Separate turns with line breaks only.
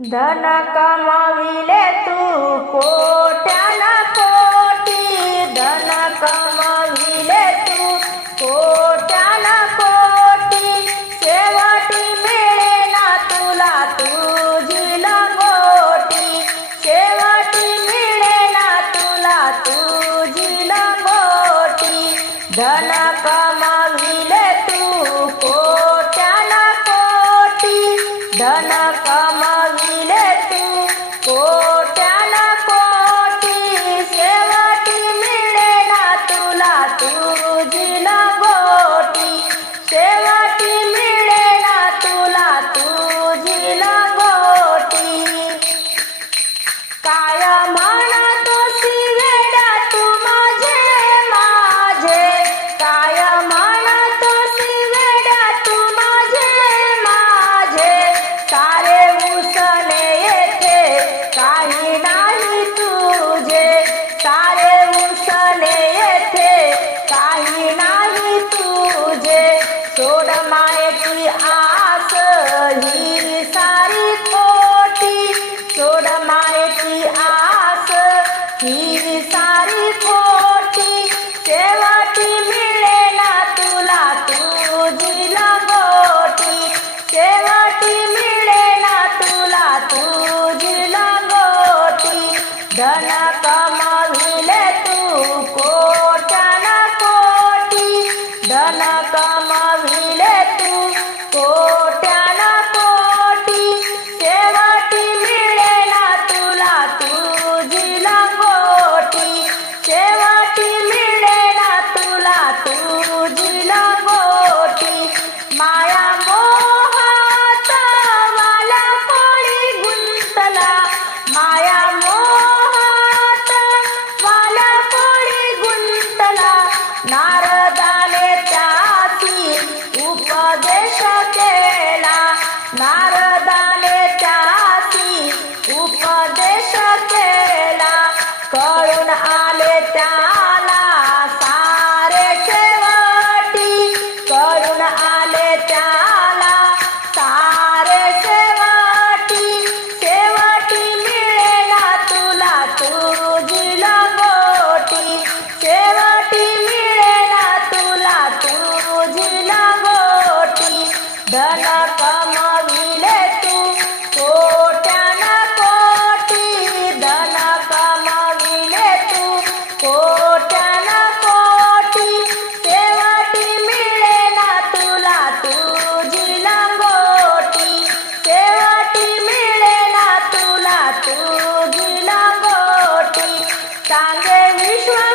धन कमाविले तू कोट्यान कोटी. धन कमाविले तू कोट्यान कोटी. शेवटी मिळेना तुला तुझी लगोटी शेवटी मिळेना तुला तुझी लगोटी धन कमाविले Ramana. Very sure.